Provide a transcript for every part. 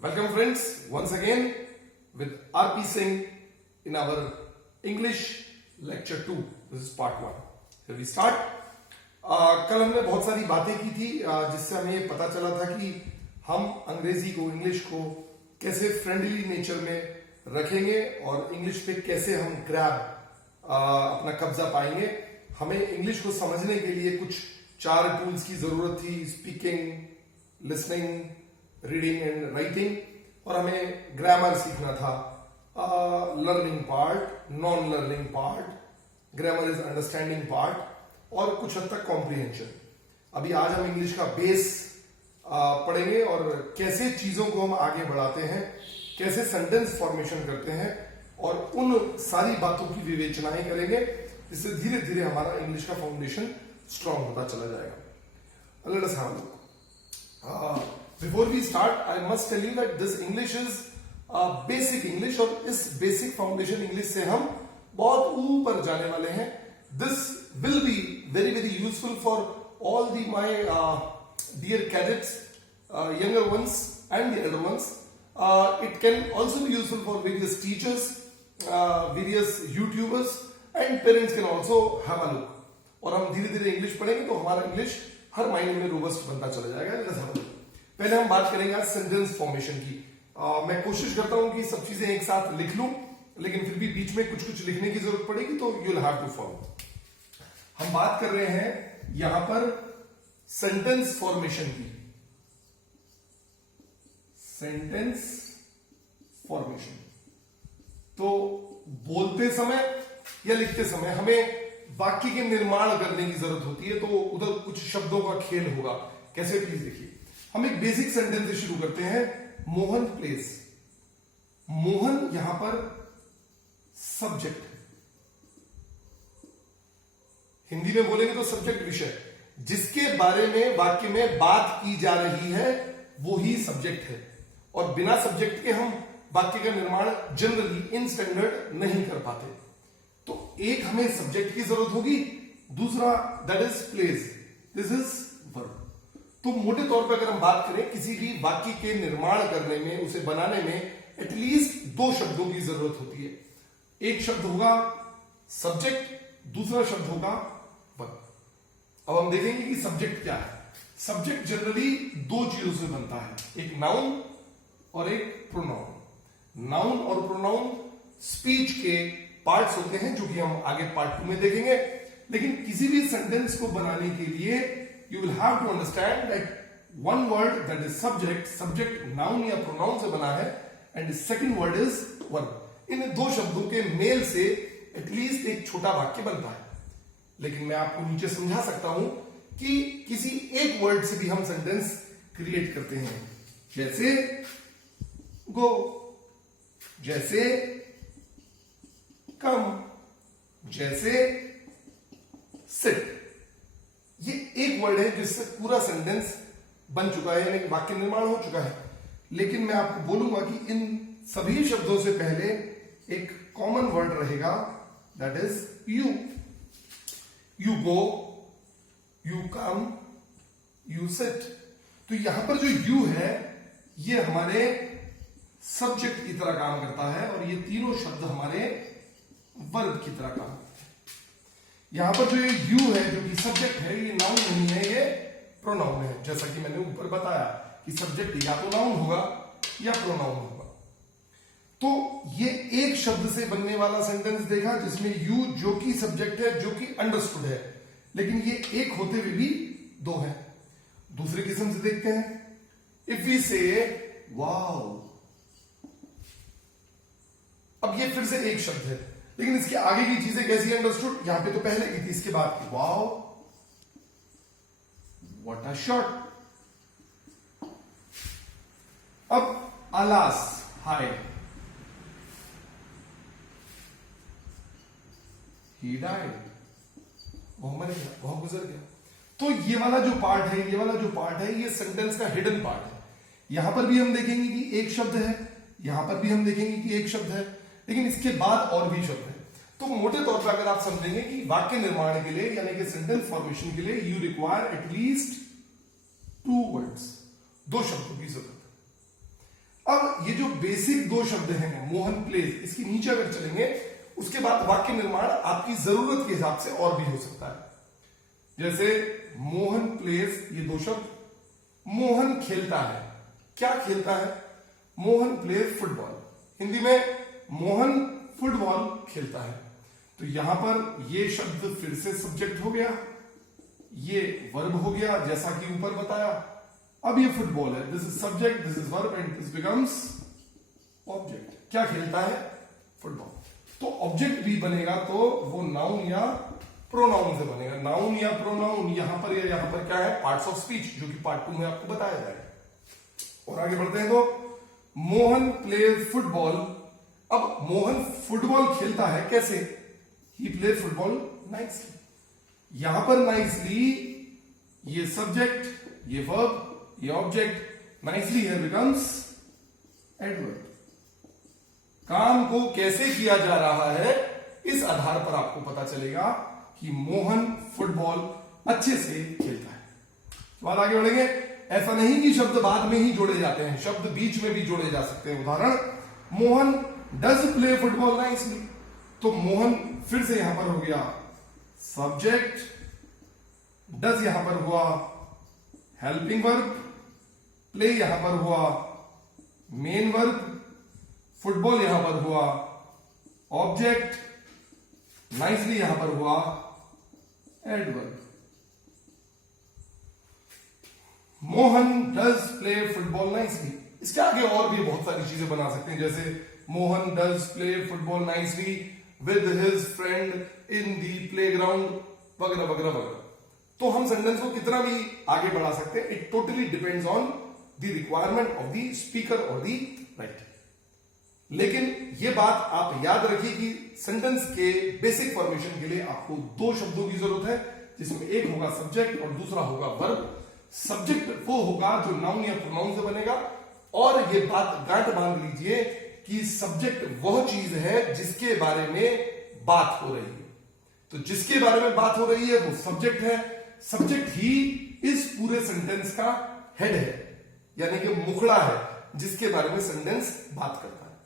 Welcome friends, once again with RP Singh in our English lecture 2. This is part 1. Here we start. कल हमने बहुत सारी बातें की थी जिससे हमें ये पता चला था कि हम अंग्रेजी को, इंग्लिश को कैसे फ्रेंडली नेचर में रखेंगे और इंग्लिश पे कैसे हम ग्रैब अपना कब्जा पाएंगे. हमें इंग्लिश को समझने के लिए कुछ 4 टूल्स की जरूरत थी: speaking, listening, reading and writing. और हमें ग्रामर सीखना था, learning part, non learning part, grammar is understanding part, और कुछ हद तक कॉम्प्रिहेंशन. अभी आज हम इंग्लिश का बेस पढ़ेंगे और कैसे चीजों को हम आगे बढ़ाते हैं, कैसे सेंटेंस फॉर्मेशन करते हैं, और उन सारी बातों की विवेचनाएं करेंगे जिससे धीरे धीरे हमारा इंग्लिश का फाउंडेशन स्ट्रांग होता चला जाएगा. Let us have a look. Before we start, I must tell you that this English is basic English, और इस basic foundation English से हम बहुत ऊपर जाने वाले हैं. This will be very very useful for all the my dear cadets, younger ones and the elder ones. It can also be useful for various teachers, various YouTubers, and parents can also have a look. और हम धीरे धीरे English पढ़ेंगे तो हमारा English हर महीने में robust बनता चला जाएगा. पहले हम बात करेंगे आज सेंटेंस फॉर्मेशन की. मैं कोशिश करता हूं कि सब चीजें एक साथ लिख लूं, लेकिन फिर भी बीच में कुछ कुछ लिखने की जरूरत पड़ेगी तो you will have to follow. हम बात कर रहे हैं यहां पर सेंटेंस फॉर्मेशन की. सेंटेंस फॉर्मेशन तो बोलते समय या लिखते समय हमें वाक्य के निर्माण करने की जरूरत होती है, तो उधर कुछ शब्दों का खेल होगा. कैसे, प्लीज देखिए. हम एक बेसिक सेंटेंस से शुरू करते हैं. मोहन प्लेस. मोहन यहां पर सब्जेक्ट है. हिंदी में बोलेंगे तो सब्जेक्ट विषय. जिसके बारे में वाक्य में बात की जा रही है वो ही सब्जेक्ट है, और बिना सब्जेक्ट के हम वाक्य का निर्माण जनरली इन स्टैंडर्ड नहीं कर पाते. तो एक हमें सब्जेक्ट की जरूरत होगी, दूसरा that is place, this is verb. तो मोटे तौर पर अगर हम बात करें किसी भी वाक्य के निर्माण करने में, उसे बनाने में एटलीस्ट 2 शब्दों की जरूरत होती है. एक शब्द होगा सब्जेक्ट, दूसरा शब्द होगा वर्ब. अब हम देखेंगे कि सब्जेक्ट क्या है. सब्जेक्ट जनरली 2 चीजों से बनता है, एक नाउन और एक प्रोनाउन. नाउन और प्रोनाउन स्पीच के पार्ट्स होते हैं जो कि हम आगे पार्ट 2 में देखेंगे. लेकिन किसी भी सेंटेंस को बनाने के लिए you will have to understand that one word that is subject noun या pronoun से बना है, and the second word is verb. इन 2 शब्दों के मेल से एटलीस्ट एक छोटा वाक्य बनता है. लेकिन मैं आपको नीचे समझा सकता हूं कि किसी एक वर्ड से भी हम सेंटेंस क्रिएट करते हैं, जैसे गो, जैसे कम, जैसे सिट. ये एक वर्ड है जिससे पूरा सेंटेंस बन चुका है, यानी वाक्य निर्माण हो चुका है. लेकिन मैं आपको बोलूंगा कि इन सभी शब्दों से पहले एक कॉमन वर्ड रहेगा, that is you. You go, you come, you sit. तो यहां पर जो यू है ये हमारे सब्जेक्ट की तरह काम करता है, और ये तीनों शब्द हमारे वर्ब की तरह काम करते हैं. यहां पर जो ये यू है जो कि सब्जेक्ट है, ये नाउन नहीं है, ये प्रोनाउन है. जैसा कि मैंने ऊपर बताया कि सब्जेक्ट या तो नाउन होगा या प्रोनाउन होगा. तो ये एक शब्द से बनने वाला सेंटेंस देखा जिसमें यू जो कि सब्जेक्ट है, जो कि अंडरस्टूड है, लेकिन ये एक होते हुए भी 2 है. दूसरे किस्म से देखते हैं. इफ वी से वाओ, अब ये फिर से एक शब्द है, लेकिन इसके आगे की चीजें कैसी अंडरस्टूड. यहां पे तो पहले की थी, इसके बाद की. Wow, what a shot. अब अलास, हाय, ही डाइड, वो मर गया, वो गुजर गया. तो ये वाला जो पार्ट है, ये वाला जो पार्ट है, ये सेंटेंस का हिडन पार्ट है. यहां पर भी हम देखेंगे कि एक शब्द है, यहां पर भी हम देखेंगे कि एक शब्द है, लेकिन इसके बाद और भी शब्द है. तो मोटे तौर पर अगर आप समझेंगे कि वाक्य निर्माण के लिए, यानी कि सेंटेंस फॉर्मेशन के लिए, यू रिक्वायर एटलीस्ट 2 वर्ड्स, 2 शब्दों की जरूरत है. अब ये जो बेसिक दो शब्द हैं मोहन प्लेज, इसके नीचे अगर चलेंगे उसके बाद वाक्य निर्माण आपकी जरूरत के हिसाब से और भी हो सकता है। जैसे मोहन प्लेज, ये दो शब्द, मोहन खेलता है। क्या खेलता है? Mohan pledge football. हिंदी में मोहन फुटबॉल खेलता है। तो यहां पर ये शब्द फिर से सब्जेक्ट हो गया, ये वर्ब हो गया जैसा कि ऊपर बताया। अब ये फुटबॉल है, this is subject, this is verb and this becomes object. क्या खेलता है? फुटबॉल। तो ऑब्जेक्ट भी बनेगा तो वो नाउन या प्रोनाउन से बनेगा। नाउन या प्रोनाउन यहां पर या यहां पर क्या है? पार्ट्स ऑफ स्पीच, जो कि पार्ट 2 में आपको बताया जाएगा। और आगे बढ़ते हैं तो मोहन प्लेज फुटबॉल। अब मोहन फुटबॉल खेलता है कैसे? He plays football nicely. यहां पर नाइसली ये सब्जेक्ट, ये वर्ब, ये ऑब्जेक्ट, नाइसली है बिकम्स एडवर्ब। काम को कैसे किया जा रहा है इस आधार पर आपको पता चलेगा कि मोहन फुटबॉल अच्छे से खेलता है। बात आगे बढ़ेंगे। ऐसा नहीं कि शब्द बाद में ही जोड़े जाते हैं, शब्द बीच में भी जोड़े जा सकते हैं। उदाहरण, Mohan does play football nicely. तो मोहन फिर से यहां पर हो गया सब्जेक्ट, डज यहां पर हुआ हेल्पिंग वर्ब, प्ले यहां पर हुआ मेन वर्ब, फुटबॉल यहां पर हुआ ऑब्जेक्ट, नाइसली यहां पर हुआ adverb. Mohan does play football nicely. इसके आगे और भी बहुत सारी चीजें बना सकते हैं, जैसे Mohan does play football nicely with his friend in the playground, वगैरह वगैरह वगैरह। तो हम सेंटेंस को कितना भी आगे बढ़ा सकते हैं। It totally depends on the requirement of the speaker और द राइटर। लेकिन यह बात आप याद रखिए कि सेंटेंस के बेसिक फॉर्मेशन के लिए आपको दो शब्दों की जरूरत है, जिसमें एक होगा सब्जेक्ट और दूसरा होगा वर्ब। सब्जेक्ट वो होगा जो नाउन या प्रोनाउन से बनेगा, और ये बात गांठ बांध लीजिए कि सब्जेक्ट वह चीज है जिसके बारे में बात हो रही है। तो जिसके बारे में बात हो रही है वो सब्जेक्ट है। सब्जेक्ट ही इस पूरे सेंटेंस का हेड है, यानी कि मुखड़ा है जिसके बारे में सेंटेंस बात करता है।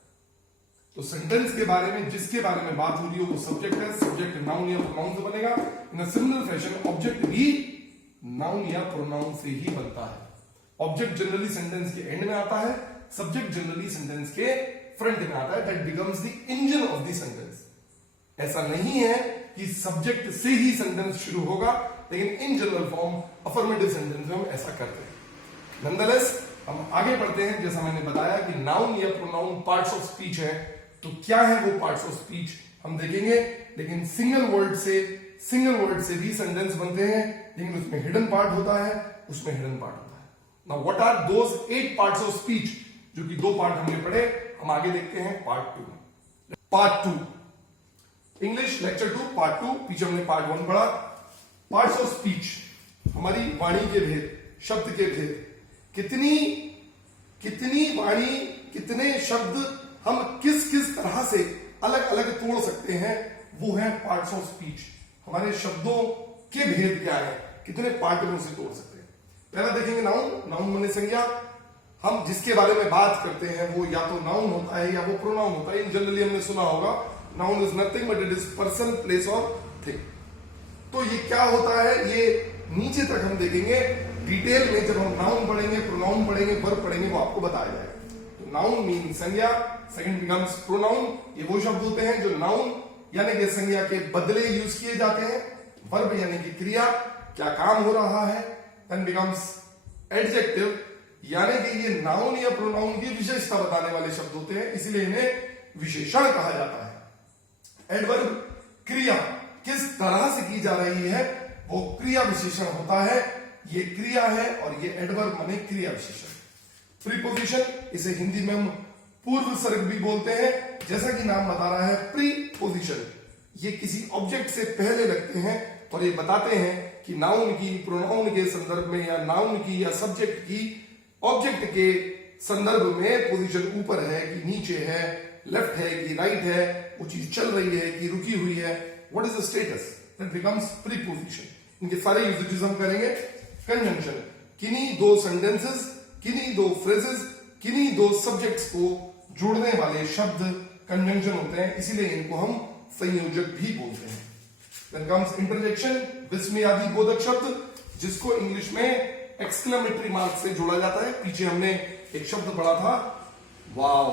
तो सेंटेंस के बारे में जिसके बारे में बात हो रही है वो सब्जेक्ट है। सब्जेक्ट नाउन या प्रोनाउन से बनेगा। इन अ सिमिलर फैशन ऑब्जेक्ट भी नाउन या प्रोनाउन से ही बनता है। ऑब्जेक्ट जनरली सेंटेंस के एंड में आता है, सब्जेक्ट जनरली सेंटेंस के फ्रंट में आता है। That becomes the engine of the sentence. ऐसा नहीं है कि सब्जेक्ट से ही सेंटेंस शुरू होगा, लेकिन in general form affirmative sentence में हम ऐसा करते हैं। नॉनदलेस हम आगे बढ़ते हैं। जैसा मैंने बताया कि नाउन या प्रोनाउन पार्ट्स ऑफ स्पीच है, तो क्या है वो पार्ट्स ऑफ स्पीच हम देखेंगे। लेकिन सिंगल वर्ड से भी सेंटेंस बनते हैं, लेकिन उसमें हिडन पार्ट होता है, उसमें हिडन पार्ट होता है। Now what are those 8 parts of speech, जो कि 2 पार्ट हमने पढ़े। हम आगे देखते हैं पार्ट 2 में। Part 2 English lecture 2 part 2। पीछे हमने पार्ट 1 पढ़ा। पार्ट्स ऑफ स्पीच, हमारी वाणी के भेद, शब्द के भेद। कितनी वाणी, कितने शब्द हम किस किस तरह से अलग अलग तोड़ सकते हैं, वो है पार्ट्स ऑफ स्पीच। हमारे शब्दों के भेद क्या है, कितने पार्ट में उसे तोड़ सकते हैं। पहला देखेंगे नाउन। नाउन माने संज्ञा। हम जिसके बारे में बात करते हैं वो या तो नाउन होता है या वो प्रोनाउन होता है। इन जनरली हमने सुना होगा noun is nothing but it is person, place और थिंग। तो ये क्या होता है, ये नीचे तक हम देखेंगे डिटेल में। जब हम नाउन पढ़ेंगे, प्रोनाउन पढ़ेंगे, वर्ब पढ़ेंगे, वो आपको बताया जाएगा। तो नाउन मीन संज्ञा, सेकंड बिकम्स प्रोनाउन। ये वो शब्द होते हैं जो नाउन यानी कि संज्ञा के बदले यूज किए जाते हैं। वर्ब यानी कि क्रिया, क्या काम हो रहा है। देन बिकम्स एडजेक्टिव, यानी कि ये नाउन या प्रोनाउन की विशेषता बताने वाले शब्द होते हैं, इसलिए इन्हें विशेषण कहा जाता है। एडवर्ब, क्रिया किस तरह से की जा रही है वो क्रिया विशेषण होता है। ये क्रिया है और ये एडवर्ब माने क्रिया विशेषण। प्रीपोजिशन, इसे हिंदी में हम पूर्व सर्ग भी बोलते हैं। जैसा कि नाम बता रहा है प्रीपोजिशन, ये किसी ऑब्जेक्ट से पहले लगते हैं और ये बताते हैं कि नाउन की, प्रोनाउन के संदर्भ में, या नाउन की या सब्जेक्ट की ऑब्जेक्ट के संदर्भ में पोजीशन ऊपर है कि नीचे है, लेफ्ट है कि राइट है, वो चीज चल रही है कि रुकी हुई है। What is the status, that becomes preposition. इनके सारे यूजेजेस हम करेंगे। कंजंक्शन, किन्हीं दो सेंटेंसेस, किन्हीं दो फ्रेजेस किन्हीं दो सब्जेक्ट्स को जोड़ने वाले शब्द कंजंक्शन होते हैं, इसीलिए इनको हम संयोजक भी बोलते हैं। Then comes interjection, विस्मयादि बोधक शब्द जिसको इंग्लिश में एक्सक्लेमेटरी मार्क से जोड़ा जाता है। पीछे हमने एक शब्द पढ़ा था, वाओ,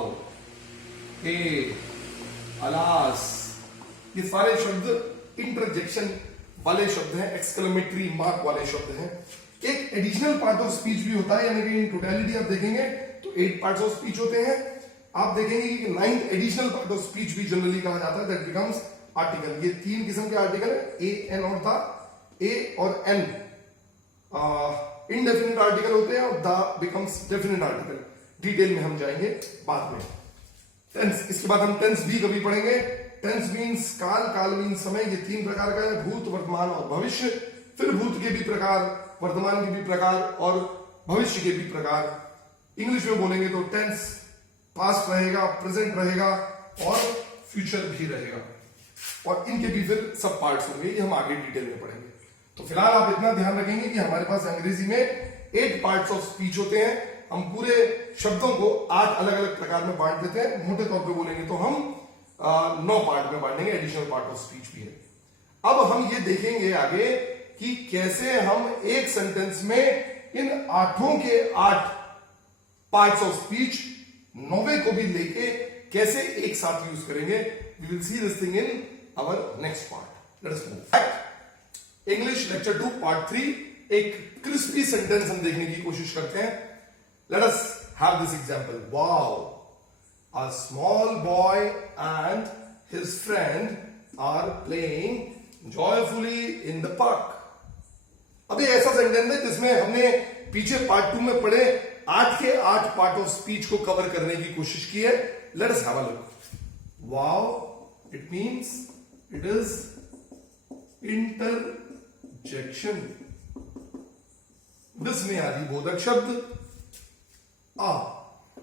हे, अलास, ये सारे शब्द इंटरजेक्शन वाले शब्द हैं, एक्सक्लेमेटरी मार्क वाले शब्द हैं। एक एडिशनल पार्ट ऑफ स्पीच भी होता है, यानी कि इन टोटलिटी आप देखेंगे तो 8 पार्ट्स ऑफ स्पीच होते हैं। आप देखेंगे कि 9th additional part of speech भी जनरली कहा जाता है, दैट बिकम्स आर्टिकल। ये 3 किस्म के आर्टिकल है, ए, एन और द। ए और एन इनडेफिनिट आर्टिकल होते हैं और the becomes definite article. Detail में हम जाएंगे बाद में। टेंस, इसके बाद हम टेंस भी कभी पढ़ेंगे। टेंस मीन्स काल, काल मीन्स समय। ये 3 प्रकार का है, भूत, वर्तमान और भविष्य। फिर भूत के भी प्रकार, वर्तमान के भी प्रकार और भविष्य के भी प्रकार। इंग्लिश में बोलेंगे तो टेंस पास्ट रहेगा, प्रेजेंट रहेगा और फ्यूचर भी रहेगा, और इनके भी फिर सब पार्ट्स होंगे, ये हम आगे डिटेल में पढ़ेंगे। तो फिलहाल आप इतना ध्यान रखेंगे कि हमारे पास अंग्रेजी में 8 पार्ट्स ऑफ स्पीच होते हैं। हम पूरे शब्दों को 8 अलग अलग प्रकार में बांट देते हैं। मोटे तौर पे बोलेंगे तो हम 9 पार्ट में बांटेंगे, एडिशनल पार्ट ऑफ स्पीच भी है। अब हम ये देखेंगे आगे कि कैसे हम एक सेंटेंस में इन 8 के 8 पार्ट्स ऑफ स्पीच 9वें को भी लेके कैसे एक साथ यूज करेंगे। We will see this thing in our next part. Let us move back. English lecture 2 part 3। एक क्रिस्पी सेंटेंस हम देखने की कोशिश करते हैं। Let us have this example. Wow, a small boy and his friend are playing joyfully in the park. अभी ऐसा sentence है जिसमें हमने पीछे पार्ट 2 में पढ़े 8 के 8 पार्ट ऑफ स्पीच को कवर करने की कोशिश की है। Let us have a look. Wow, it means it is interjection, विस्मयादि बोधक शब्द। A,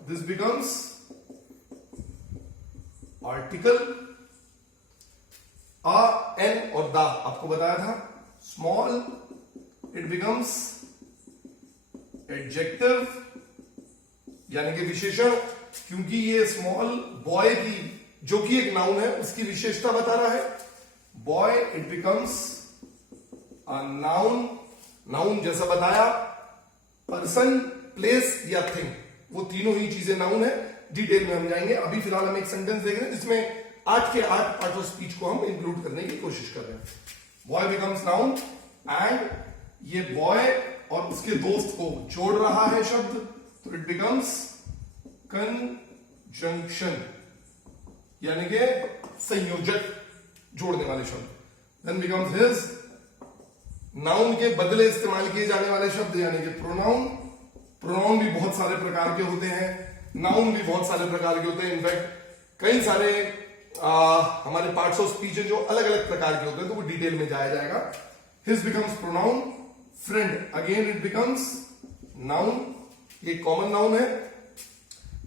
this becomes article. A, an और दा आपको बताया था। स्मॉल, इट बिकम्स एडजेक्टिव यानी कि विशेषण, क्योंकि ये स्मॉल बॉय की, जो कि एक नाउन है, उसकी विशेषता बता रहा है। Boy, it becomes a noun. Noun जैसा बताया, पर्सन, प्लेस या थिंग, वो तीनों ही चीजें नाउन है। डिटेल में हम जाएंगे। अभी फिलहाल हम एक सेंटेंस देख रहे हैं जिसमें 8 के 8 पार्ट ऑफ स्पीच को हम इंक्लूड करने की कोशिश कर रहे हैं। बॉय बिकम्स नाउन एंड ये बॉय और उसके दोस्त को जोड़ रहा है शब्द, तो इट बिकम्स कंजंक्शन यानी कि संयोजक, जोड़ने वाले शब्द। देन बिकम्स हिज, नाउन के बदले इस्तेमाल किए जाने वाले शब्द यानी कि प्रोनाउन। प्रोनाउन भी बहुत सारे प्रकार के होते हैं, नाउन भी बहुत सारे प्रकार के होते हैं। इनफैक्ट कई सारे हमारे पार्ट्स ऑफ स्पीच है जो अलग अलग प्रकार के होते हैं, तो वो डिटेल में जाया जाएगा। His becomes pronoun. Friend, again it becomes noun, ये कॉमन नाउन है।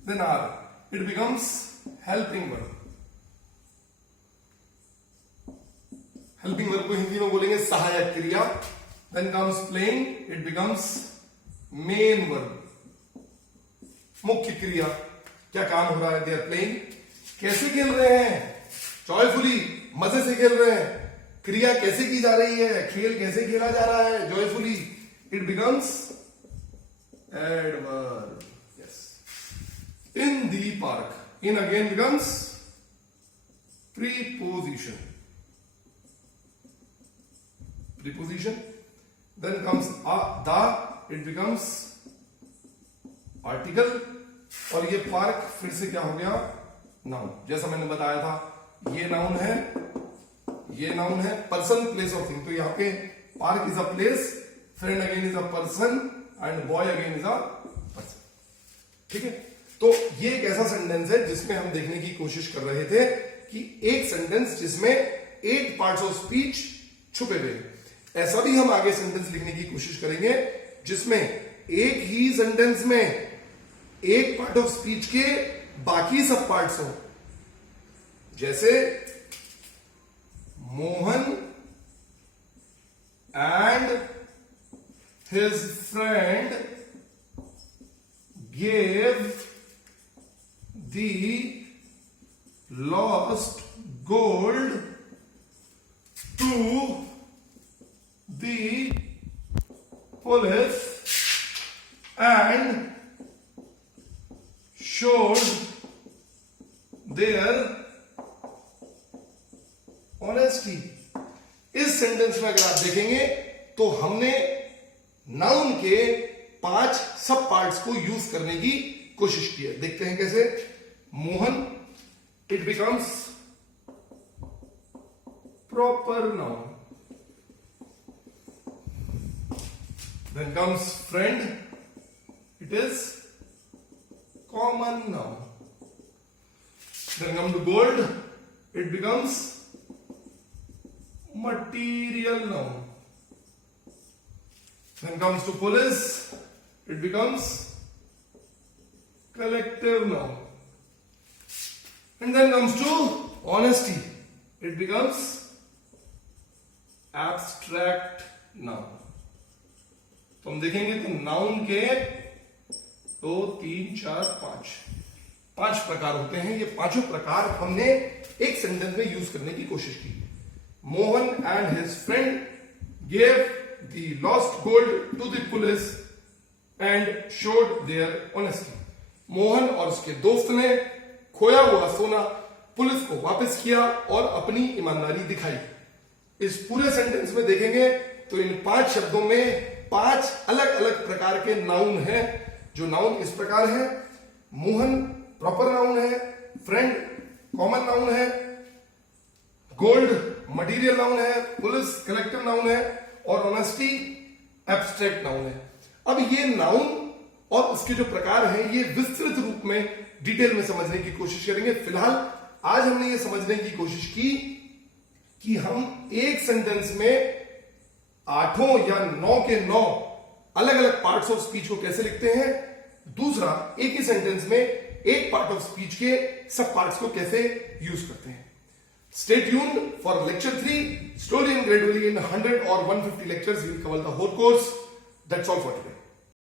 Then are, it becomes helping verb. Helping verb को हिंदी में बोलेंगे सहायक क्रिया। Then comes playing, it becomes main verb, मुख्य क्रिया। क्या काम हो रहा है? They are playing. कैसे खेल रहे हैं? जॉयफुली, मजे से खेल रहे हैं। क्रिया कैसे की जा रही है? खेल कैसे खेला जा रहा है? Joyfully, it becomes adverb. Yes, in the park, in again becomes preposition. Preposition. Then comes the, it becomes article. और ये पार्क फिर से क्या हो गया? नाउन। जैसा मैंने बताया था, ये नाउन है, ये नाउन है, पर्सन, प्लेस और थिंग। तो यहाँ पे park is a place, friend again is a person and boy again is a person. ठीक है, तो ये एक ऐसा सेंटेंस है जिसमें हम देखने की कोशिश कर रहे थे कि एक सेंटेंस जिसमें 8 पार्ट्स ऑफ स्पीच छुपे हुए हैं। ऐसा भी हम आगे सेंटेंस लिखने की कोशिश करेंगे जिसमें एक ही सेंटेंस में एक पार्ट ऑफ स्पीच के बाकी सब पार्ट्स हो। जैसे Mohan and his friend gave the lost gold to the police and showed their honesty। इस सेंटेंस में अगर आप देखेंगे तो हमने नाउन के 5 सब पार्ट्स को यूज करने की कोशिश की है। देखते हैं कैसे। Mohan, it becomes proper noun. Then comes friend, it is common noun. Then come to gold, it becomes material noun. Then comes to police, it becomes collective noun. And then comes to honesty, it becomes abstract noun। तो हम देखेंगे तो noun के 2, 3, 4, 5 प्रकार होते हैं। ये पांचों प्रकार हमने एक सेंटेंस में यूज करने की कोशिश की। Mohan and his friend gave the lost gold to the police and showed their honesty. Mohan और उसके दोस्त ने खोया हुआ सोना पुलिस को वापस किया और अपनी ईमानदारी दिखाई। इस पूरे सेंटेंस में देखेंगे तो इन 5 शब्दों में 5 अलग अलग प्रकार के नाउन हैं। जो नाउन इस प्रकार है, मोहन प्रॉपर नाउन है, फ्रेंड कॉमन नाउन है, गोल्ड मटेरियल नाउन है, पुलिस कलेक्टिव नाउन है और ऑनेस्टी एब्स्ट्रैक्ट नाउन है। अब ये नाउन और उसके जो प्रकार हैं ये विस्तृत रूप में डिटेल में समझने की कोशिश करेंगे। फिलहाल आज हमने ये समझने की कोशिश की कि हम एक सेंटेंस में 8 या 9 के 9 अलग अलग पार्ट्स ऑफ स्पीच को कैसे लिखते हैं। दूसरा, एक ही सेंटेंस में एक पार्ट ऑफ स्पीच के सब पार्ट्स को कैसे यूज करते हैं। Stay tuned for lecture 3, slowly and gradually in 100 or 150 lectures we will cover the whole course. That's all for today.